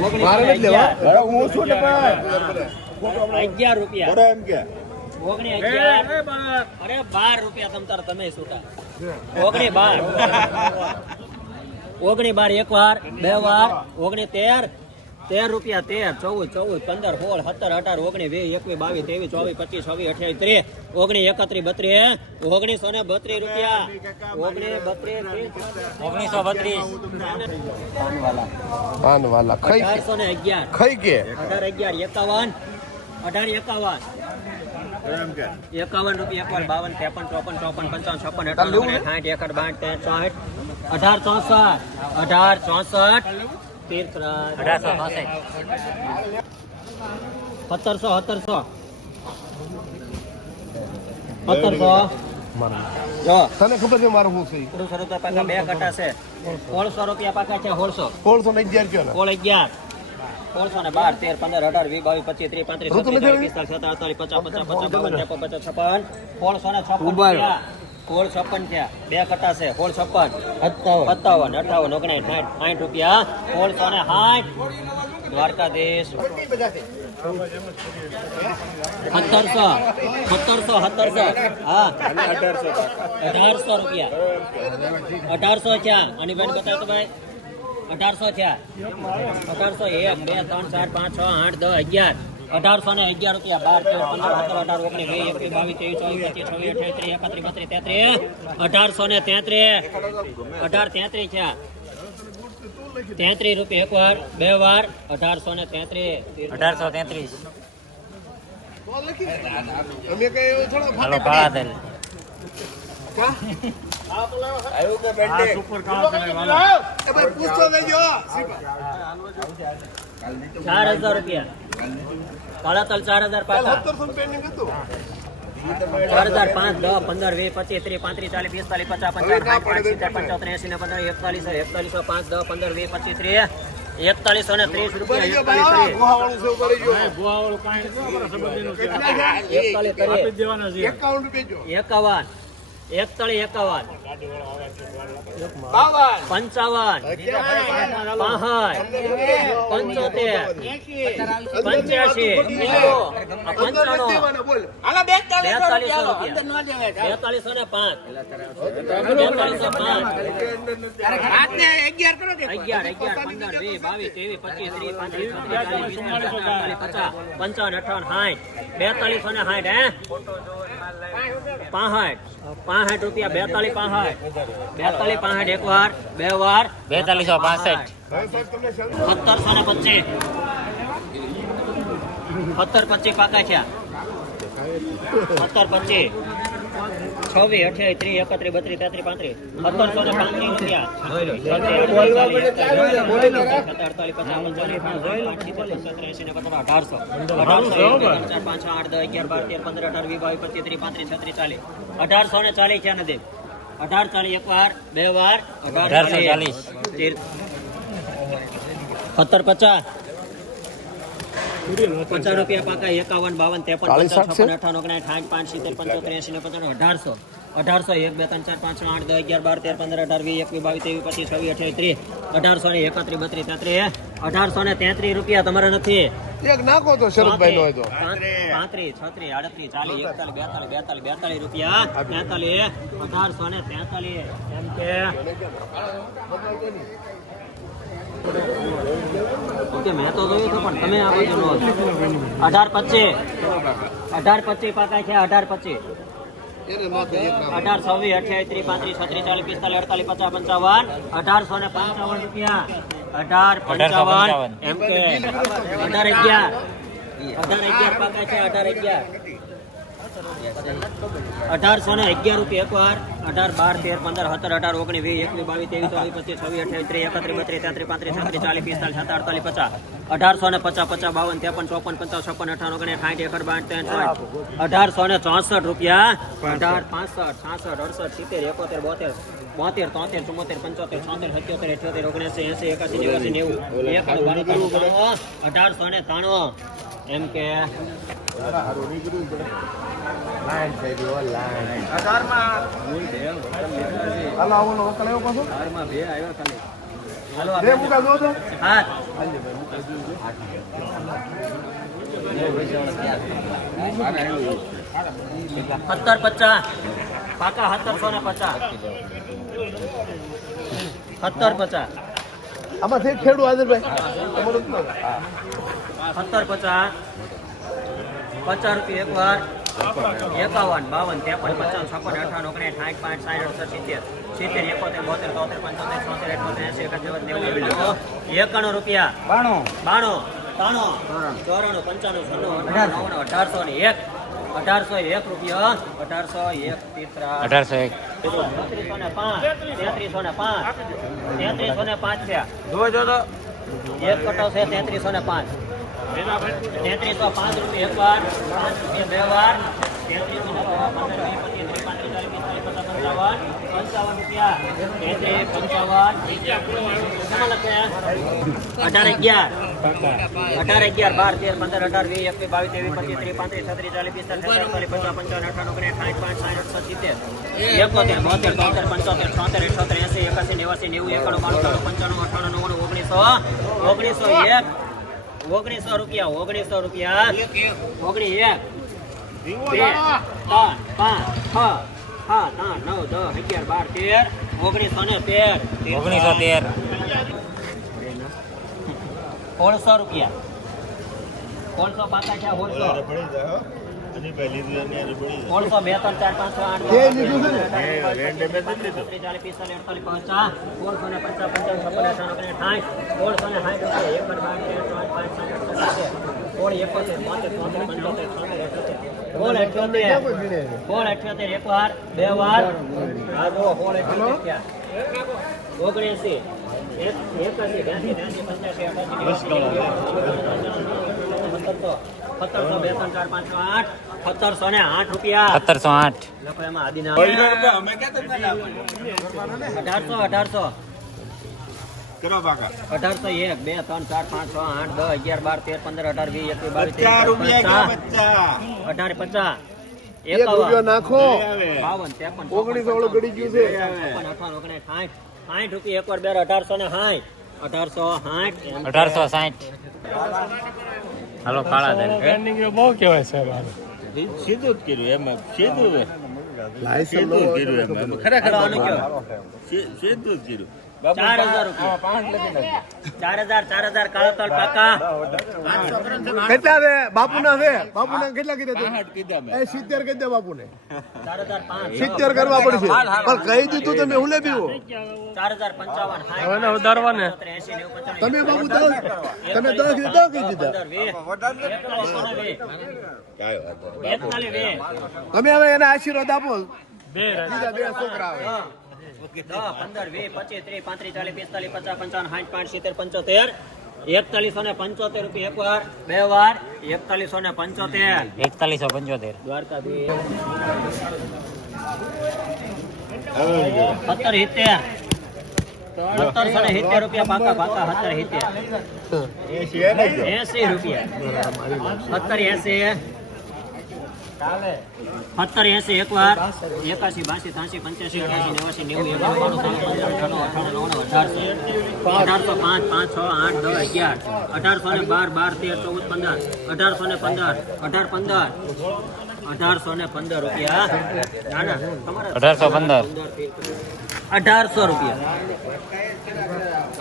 હું છું ને અગિયાર રૂપિયા. બરો એમ કે. ઓગણી અગિયાર. અરે બાર રૂપિયા તમ તાર તમે છૂટા. ઓગણી બાર. ઓગણી બાર એક વાર બે વાર ઓગણી તેર તેર રૂપિયા તેર ચૌદ ચૌદ પંદર સોળ સત્તર અઢાર ઓગણીસ વીસ એકવીસ બાવીસ ત્રેવીસ ચોવીસ પચીસ છવ્વીસ અઠ્યાવીસ ત્રીસ ઓગણીસ એકત્રીસ બત્રીસ ઓગણીસો ને બત્રીસ રૂપિયા. ઓગણીસ બત્રીસ ઓગણીસો બત્રીસ. અઢારસો ને અગિયાર. ખાઈ કે અઢાર અગિયાર એકાવન. અઢાર એકાવન. એકાવન રૂપિયા એકવાર બાવન ત્રેપન ચોપન ચોપન પંચાવન છપ્પન અઠાવન ઓગણીસ, સાઠ એકર બાર તેર ચોસઠ અઢાર ચોસઠ. અઢાર ચોસઠ. સત્તરસો સત્તરસો સત્તરસો છે મારું શું ને બાર તેર પંદર અઢાર વીસ પચીસ ત્રીસ પાંત્રીસ પિસ્તાલીસ સત્તર અડતાલીસ પચાસ પચાસ પચાસ ત્રેપન પચાસ છપ્પન છપ્પન. સોળ છપ્પન થયા બે કટા છે. સોળ છપ્પન. સત્તાવન. અઠાવન ઓગણીસ સાઠ સાઠ રૂપિયા. સોળસો ને સાઠ. દ્વારકાધીશ. સત્તરસો. સત્તરસો સત્તરસો. હા. અઢારસો રૂપિયા. અઢારસો થયા. બેન બતાવો ભાઈ. અઢારસો થયા. અઢારસો એક બે ત્રણ ચાર પાંચ છ આઠ દસ અગિયાર. અઢારસો ને અગિયાર રૂપિયા બાર તેર પંદર સત્તર અઢાર ઓગણીસ વીસ એકવીસ બાવીસ ત્રેવીસ ચોવીસ પચીસ છવ્વીસ અઠ્યાવીસ ત્રીસ એકત્રીસ બત્રીસ તેત્રીસ અઢારસો ને તેત્રીસ અઢાર તેત્રીસ છે. તેત્રીસ રૂપિયા એક વાર બે વાર અઢારસો ને તેત્રીસ. અઢારસો તેત્રીસ. અમે કઈ એવું થોડા હાલો કાળા તેલ આવ્યું કે બેન્ડે એ ભાઈ પૂછતો લેજો ચાર હજાર રૂપિયા. કાળા તલ ચાર હજાર ચાર હજાર પાંચ દસ પંદર વીસ પચીસ ત્રીસ પાંત્રીસ ચાલીસ પિસ્તાલીસ પચાસ પંચાવન સાઠ પાંચ સિત્તેર પંચોતેર એસી ને પંદર એકતાલીસ એકતાલીસો પાંચ દસ પંદર વીસ પચીસ ત્રીસ એકતાલીસો ને ત્રીસ રૂપિયા એકાવન. એકતાલીસ એકાવન. પંચાવન. પાસઠ પંચોતેર. પંચ્યાસી. પંચાણું. બેતાલીસો રૂપિયા. બેતાલીસો ને પાંચ. બેતાલીસો પાંચ. અગિયાર અગિયાર પંદર વીસ બાવીસ ત્રેવીસ પચીસ ત્રીસ પાંત્રીસ પચાસ પંચાવન અઠાવન સાઠ. બેતાલીસો ને સાઠ હે? પાસઠ. પાસઠ રૂપિયા બેતાલીસ પાસઠ. બેતાલીસ પાસઠ એક વાર બે વાર બેતાલીસો પાસઠ. સત્તરસો ને પચીસ. સત્તર પચીસ પાકા છે સત્તર પચીસ. છવ્વીસ અઠ્યાવીસ ત્રીસ એકત્રીસ બત્રીસ તેત્રીસ પાંત્રીસ સત્તરસો ને પાંત્રીસ અઢારસો ને ચાલીસ ક્યાં નથી અઢાર ચાલીસ એક વાર બે વાર અઢારસો ચાલીસ સત્તર પચાસ પચાસ રૂપિયા પાકા એકાવન બાવન ત્રેપન? છપ્પન અઠાવન ઓગણીસ સાઠ પાંચ સિત્તેર પંચોતેર એસી ને પચાસ અઢારસો. અઢારસો એક બે ત્રણ ચાર પાંચ આઠ દસ અગિયાર બાર તેર પંદર અઢાર વીસ એકવીસ બાવીસ ત્રેવીસ પચીસ છવ્વીસ અઠ્યાવીસ ત્રીસ. અઢારસો ને એકત્રીસ બત્રીસ તેત્રીસ અઢારસો ને તેત્રીસ રૂપિયા તમારે નથી. એક નાખો તો શરદભાઈ નો હોય તો. પાંત્રીસ છત્રીસ આડત્રીસ ચાલીસ એકતાલીસ બેતાલીસ બેતાલીસ બેતાલીસ રૂપિયા. તેતાલીસ અઢારસો ને તેતાલીસ. એમ કે ઓકે મેં તો જોયું હતું પણ તમે આ બાજુ નો અઢાર પચીસ. અઢાર પચીસ પાકા છે અઢાર પચીસ. અઢાર છવ્વીસ અઠ્યાવીસ ત્રીસ પાંત્રીસ છત્રીસ ચાલીસ પિસ્તાલીસ અડતાલીસ પચાસ પંચાવન. અઢારસો ને પંચાવન રૂપિયા. અઢાર પંચાવન. એમ કે. અઢાર અગિયાર. અઢાર અગિયાર પાકા છે અઢાર અગિયાર. અઢારસો ને અગિયાર રૂપિયા એક વાર, અઢાર, બાર, તેર, પંદર, સત્તર, અઢાર ઓગણીસ વીસ એકવીસ બાવીસ, ત્રેવીસ, ચોવીસ, પચીસ, છવ્વીસ, અઠ્યાવીસ, ત્રીસ, એકત્રીસ, બત્રીસ, તેત્રીસ, પાંત્રીસ, છત્રીસ, ચાલીસ, પિસ્તાલીસ સત્તર અડતાલીસ, પચાસ. અઢારસો ને પચાસ પચાસ, બાવન, ત્રેપન, ચોપન, પંચાવન, છપ્પન, અઠાવન ઓગણીસ સાઠ, એકર, બાર, ત્રણ અઢારસો ને ચોસઠ રૂપિયા, અઢાર, પાસઠ, છાસઠ, અડસઠ, સિત્તેર, એકોતેર, બોતેર બોતેર, તોતેર, ચુમ્મોતેર, પંચોતેર, છોતેર, સત્યોતેર, અઠ્યોતેર ઓગણીસો એસી, એકાસી નેવાસી નેવું. અઢારસો ને ત્રાણું. એમ કે હાલો આવો નો વકલ આવ્યો પાછો બે મુકા દો તો હા સત્તર પચાસ. પાકા સત્તરસો ને પચાસ. સત્તર પચાસ. આમાં છે ખેડૂ હાજરભાઈ તમારું શું નામ? સત્તર પચાસ પચાસ રૂપિયા એક વાર. એકાવન બાવન ત્રેપન પચાસ છપ્પન અઠાવન ઓગણીસ સાઠ પાંચ સાઠ અડસઠ સિત્તેર. સિત્તેર એકોતેર બોતેર તોતેર પંચોતેર છોતેર અઠોતેર એસી એકાસી નેવું એકાણું રૂપિયા. બાણું. બાણું ત્રાણું ચોરાણું. પંચાણું છન્નું અઢારસો અઢારસો. ને એક. અઢારસો એક રૂપિયા. અઢારસો એક તીસરા અઢારસો એક. તેત્રીસો ને પાંચ. તેત્રીસો ને પાંચ. તેત્રીસો ને પાંચ થયા. જો જો એક કટો છે તેત્રીસો ને પાંચ. પાંચ રૂપિયા એક ચાલીસ પંચાવન અઢાર અગિયાર. અઢાર અગિયાર, બાર, તેર, પંદર, અઢાર, વીસ, એકવીસ, બાવીસ, ત્રેવીસ, પચીસ ત્રીસ પાંત્રીસ છત્રીસ, ચાલીસ, પિસ્તાલીસ છેતાલીસ પચાસ પંચાવન અઠાણું ઓગણીસ સાઠ પાંચ સાઠ અઠસો સિત્તેર. એકોતેર, બોતેર બોતેર, પંચોતેર, છોતેર અઠોતેર એસી, એકાસી, નેવાસી, નેવું, એકાણું, બાણું પંચાણું અઠાણું નવ્વાણું ઓગણીસો ઓગણીસો એક ઓગણીસો રૂપિયા ઓગણીસો રૂપિયા. ઓગણી એક. બે ત્રણ પાંચ છ સાત આઠ નવ દસ અગિયાર બાર તેર. ઓગણીસો ને તેર. ઓગણીસો તેર. સોળસો રૂપિયા. સોળસો પાકા છે સોળસો. હો. બે ત્રણ ચાર પાંચ આઠ તે નવ, લીધું છે ને? દસ, એ રેન્ટ ડેમેજ નથી લીધું. ત્રીસ, પિસ્તાલીસ અડતાલીસ પચાસ સોળસો ને પચાસ પંચાવન છપ્પન અઠાવન સાઠ સોળસો ને સાઠ રૂપિયા એક બાર બાર ત્રણ પાંચ સાત આઠ નવ, દસ, સોળ એકોતેર બોતેર તોતેર પંચોતેર છોતેર અઠ્યોતેર સોળ અઠ્યોતેર સોળ અઠ્યોતેર એક વાર બે વાર આ જો સોળ અઠ્યોતેર થયા. ઓગણએંસી એક એકાસી પંચ્યાસી અઠાસી સત્તરસો બે ત્રણ ચાર પાંચ આઠ સત્તરસો ને આઠ રૂપિયા. સત્તરસો આઠ. એમાં આદિના? અઢારસો અઢારસો. અઢારસો એક બે ત્રણ ચાર પાંચ છ આઠ દસ અગિયાર બાર તેર પંદર અઢાર વીસ એકવીસ બાવીસ? અઢાર પચાસ. નાખો. બાવન ત્રેપન ઓગણીસો વાળું ગયું છે. છપ્પન ઓગણીસ સાઠ. સાઠ રૂપિયા એક વાર બે અઢારસો ને સાઠ. અઢારસો સાઠ. અઢારસો સાઠ. હાલો કાળા દે. બહુ કહેવાય સાહેબ સીધું જ કર્યું એમાં. સીધું સીધું કર્યું એમાં. ખરેખર સીધું જ કર્યું. ચાર હજાર રૂપિયા. ચાર હજાર ચાર હજાર કાળો તલ પાકા. કેટલા છે બાપુના છે બાપુના કેટલા કીધા આઠ કીધા મેં. એ સિત્તેર કહી દે બાપુને. ચાર સિત્તેર કરવા પડશે. પણ કહી દીધું તમે હું લે પીવો ચાર હજાર પંચાવન. હવે ને વધારવા તમે બાપુ દસ તમે દસ કીધા દસ કહી દીધા તમે હવે એને આશીર્વાદ આપો. બે બીજા બે છોકરા આવે. પંદર વીસ પચીસ ત્રીસ પાંત્રીસ ચાલીસ પિસ્તાલીસ પચાસ પંચાવન સાઠ પાંચ સિત્તેર પંચોતેર એકતાલીસો ને પંચોતેર રૂપિયા એક વાર બે વાર એકતાલીસો ને પંચોતેર. એકતાલીસો પંચોતેર. દ્વારકાધીશ. સત્તર સિત્તેર. સત્તરસો ને સિત્તેર રૂપિયા પાકા પાકા સત્તર સિત્તેર. એ છે ને જો. એસી રૂપિયા. સત્તર એસી. સત્તર એસી એક વાર એકાસી બાસી ત્રાસી પંચ્યાસી અઠાસી નેવાસી નેવું એકાણું અઢારસો અઢારસો પાંચ પાંચ છ આઠ દસ અગિયાર અઢારસો ને બાર બાર તેર ચૌદ પંદર અઢારસો ને પંદર અઢાર પંદર અઢારસો ને પંદર રૂપિયા. ના ના તમારા અઢારસો પંદર. અઢારસો રૂપિયા.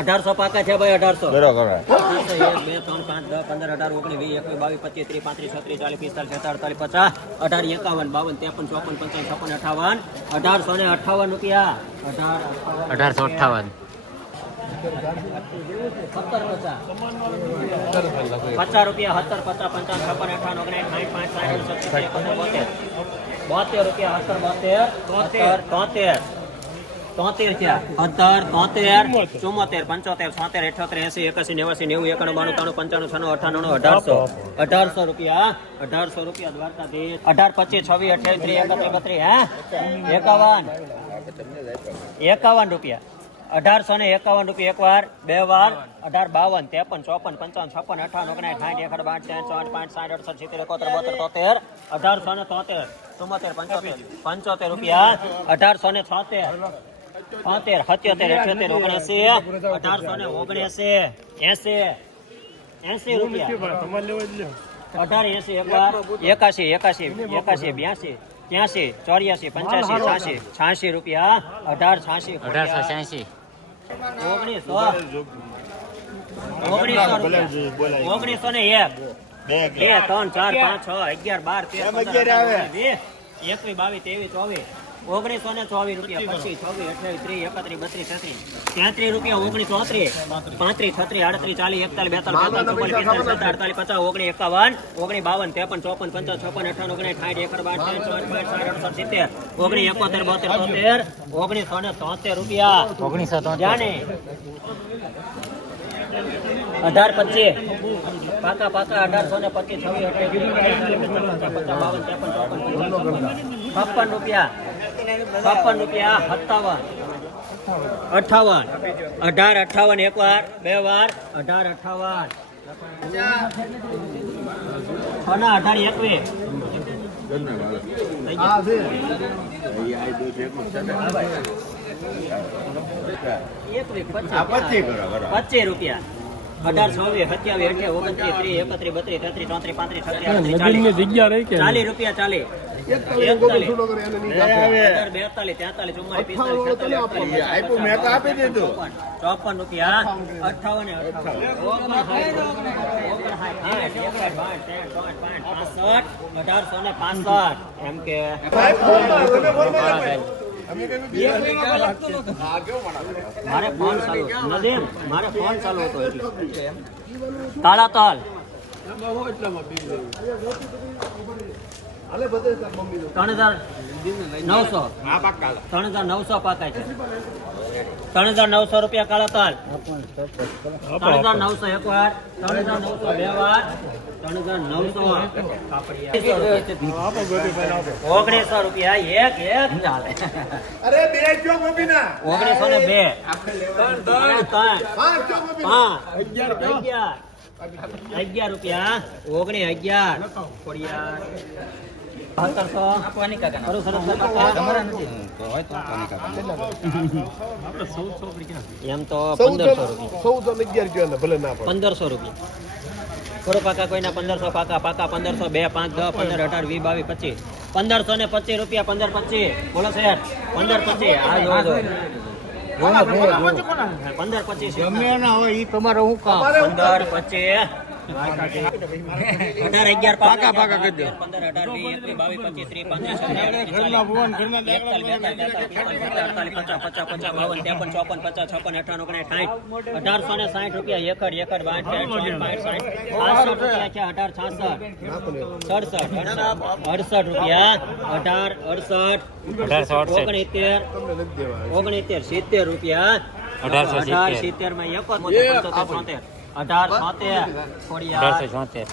અઢારસો પાકા છે ભાઈ અઢારસો. બરોબર. એક બે ત્રણ પાંચ દસ પંદર અઢાર ઓગણીસ વીસ એકવીસ બાવીસ પચીસ ત્રીસ પાંત્રીસ છત્રીસ ચાલીસ પિસ્તાલીસ છેતાલીસ અડતાલીસ પચાસ અઢાર એકાવન બાવન ત્રેપન ચોપન પંચાવન છપ્પન અઠાવન અઢારસો ને અઠાવન રૂપિયા. અઢાર અઢારસો અઠાવન. પચાસ. રૂપિયા સત્તર પચાસ પંચાવન છપ્પન અઠાવન ઓગણીસ સાઠ પાંચ સાઠ બોતેર. રૂપિયા સત્તર બોતેર. તોતેર તોતેર. તોતેર થયા સત્તર તોતેર ચુમ્મોતેર પંચોતેર છોતેર અઠોતેર એસી એકાસી નેવાસી નેવું એકાણું બાણું ત્રાણું પંચાણું છનું અઠાણું અઢારસો. અઢારસો રૂપિયા અઢારસો રૂપિયા દ્વારકાધીશ. અઢાર પચીસ છવ્વીસ અઠ્યાવીસ ત્રીસ એકત્રીસ બત્રીસ હા. એકાવન. એકાવન રૂપિયા. અઢારસો ને એકાવન રૂપિયા એક વાર બે વાર. અઢાર બાવન ત્રેપન ચોપન પંચાવન છપ્પન અઠાવન ઓગણીસ સાઠ એકડ બાર ચાર ચોટ પાંચ સાઠ અડસઠ સિત્તેર એકોતેર બોતેર તોતેર. અઢારસો ને તોતેર ચુમ્મોતેર પંચોતેર. પંચોતેર રૂપિયા. અઢારસો ને છોતેર. તોતેર સત્યોતેર અઠ્યોતેર ઓગણસી અઢારસો ને ઓગણસી એસી એસી રૂપિયા. અઢાર એસી એકાશી એકાશી એકાશી બ્યાસી ત્યાસી ચોર્યાસી પંચ્યાસી છ્યાસી છ્યાસી રૂપિયા અઢાર છ્યાસી અઢારસો છ્યાસી. ઓગણીસો. ઓગણીસો ઓગણીસો ને એક. બે ત્રણ ચાર પાંચ છ અગિયાર બાર તેર એકવીસ બાવીસ ત્રેવીસ ચોવીસ. ઓગણીસો ને ચોવીસ રૂપિયા પચીસ છવ્વીસ અઠાવીસ ત્રીસ એકત્રીસ બત્રીસ છત્રીસ ત્યાંત્રીસ રૂપિયા ઓગણીસ ચોત્રીસ પાંત્રીસ. છત્રીસ અડત્રીસ ચાલીસ એકતાલીસ બેતાલીસ બેતાલીસ અડતાલીસ પચાસ ઓગણીસ એકાવન ઓગણીસ બાવન ત્રેપન ચોપન પંચાવન છપ્પન અઠાવન ઓગણીસ સાઠ એકર બાર તેર ચોવીસ પાંચ સાઠ અડસઠ સિત્તેર. ઓગણીસ એકોતેર બોતેર તોતેર. ઓગણીસો ને તોતેર રૂપિયા. ઓગણીસો જાણે. અઢાર પચીસ. પાકા પાકા અઢારસો ને પચીસ છવ્વીસ પચાસ બાવન ત્રેપન ચોપન છપ્પન રૂપિયા. છપ્પન રૂપિયા સત્તાવન. અઠાવન. અઢાર અઠાવન એક વાર બે વાર. અઢાર અઠાવન. છના અઢાર એકવીસ. થઈ ગયા. આ છે એકવીસ આ પચીસ કરો, કરો. પચીસ રૂપિયા. અઢાર છવ્વીસ સત્યાવીસ અઠ્યાવીસ ઓગણત્રીસ ત્રીસ એકત્રીસ બત્રીસ તેત્રીસ ચોત્રીસ પાંત્રીસ છત્રીસ આડત્રીસ ચાલીસ. ચાલીસ રૂપિયા ચાલીસ. ચોપન રૂપિયા અઠાવન અઢારસો ને પાસઠ. એમ કે મારે ફોન ચાલુ નદીમ મારે ફોન ચાલુ હતો એટલે. કાળા તલ હાલે બધે તાર મમ્મી નું. ત્રણ હજાર નવસો. ત્રણ હજાર નવસો પાકા છે. ત્રણ હજાર નવસો રૂપિયા કાળા તાલ. ત્રણ હજાર નવસો એક વાર ત્રણ હજાર નવસો બે વાર ત્રણ હજાર નવસો ઓગણીસો રૂપિયા એક એક ચાલે અરે બે કયો ઓગણીસો ને બે. ત્રણ ત્રણ. પાંચ અગિયાર અગિયાર. રૂપિયા. ઓગણી અગિયાર. એમ તો પંદરસો રૂપિયા. ભલે ના પંદરસો ખરો પાકા કોઈના પંદરસો પાકા પાકા પંદરસો બે પાંચ દસ પંદર અઢાર વીસ બાવીસ પચીસ પંદરસો ને પચીસ રૂપિયા પંદર પચીસ બોલો પંદર પચીસ જો પંદર પચીસ પંદર પચીસ. અઢાર અગિયાર પાકા પાકા કરી દો પંદર અઢાર વીસ એકવીસ બાવીસ પચીસ ત્રીસ પાંત્રીસ પચાસ પચાસ પચાસ બાવન ત્રેપન ચોપન પચાસ છપ્પન અઠાવન ઓગણીસ સાઠ અઢારસો ને સાઠ રૂપિયા એકડ એકડ બાઠ સાઠ ચોસઠ પાંઠ સાઠ પાસઠ રૂપિયા છે અઢાર છાસઠ સડસઠ અડસઠ રૂપિયા અઢાર અડસઠ અઢારસો અડસઠ ઓગણીતેર તમને નથી દેવા ઓગણીતેર સિત્તેર રૂપિયા અઢારસો અઢાર સિત્તેર. સિત્તેરમાં એકોતેર પંચોતેર છોતેર અઢાર છોતેર. અઢારસો છોતેર.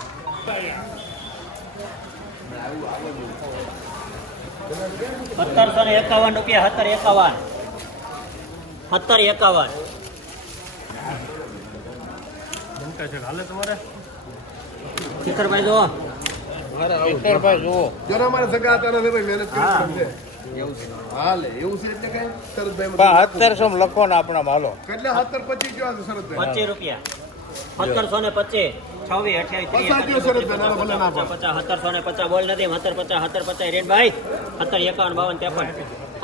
સત્તરસો ને એકાવન રૂપિયા સત્તર એકાવન. સત્તર એકાવન. શિખરભાઈ જો જરા મારે સગા હતા નથી ભાઈ મહેનત કરી છે. હાલે એવું છે એટલે કઈ શરદભાઈ સત્તરસો લખો ને આપણા માલો કેટલા? સત્તર પચીસ પચીસ રૂપિયા. સત્તરસો ને પચીસ. છવ્વીસ અઠ્યાવીસ પચાસ દિવસ સરસ છે, નાના ભલે ના પચાસ પચાસ સત્તરસો ને પચાસ બોલ નથી સત્તર પચાસ સત્તર પચાસ રેડભાઈ સત્તર એકાવન બાવન ત્રેપન.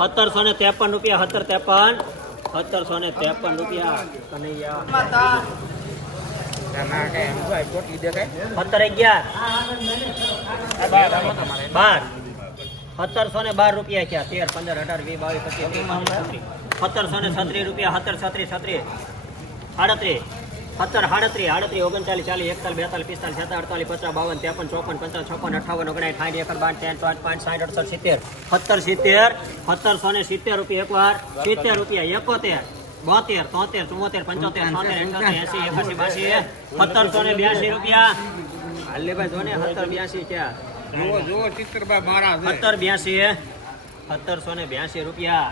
સત્તરસો ને ત્રેપન રૂપિયા સત્તર ત્રેપન. સત્તરસો ને ત્રેપન રૂપિયા. સત્તર અગિયાર. બાર. સત્તરસો ને બાર રૂપિયા થયા. તેર પંદર અઢાર વીસ બાવીસ પચીસ સત્તરસો ને છત્રીસ રૂપિયા સત્તર છત્રીસ છત્રીસ. સાડત્રીસ. સત્તર સાડત્રીસ આડત્રીસ ઓગણચાલીસ ચાલીસ એકતાલીસ બેતાલીસ પિસ્તાલીસ સત્તા અડતાલીસ પચાસ બાવન ત્રેપન ચોપન પંચાવન છપ્પન અઠાવન ઓગણાઠ સાઠ એકર બાર ત્રણ પાંચ પાંચ સાઠ અડસઠ સિત્તેર સત્તર સિત્તેર સત્તરસો ને સિત્તેર રૂપિયા એકવાર સિત્તેર રૂપિયા એકોતેર બોતેર તોતેર ચુમ્મોતેર પંચોતેર છોતેર એસી એકાસી બાસી સત્તરસો ને બ્યાસી રૂપિયા. હાલેભાઈ જો ને સત્તર બ્યાસી ક્યાં સત્તર બ્યાસી સત્તરસો ને બ્યાસી રૂપિયા.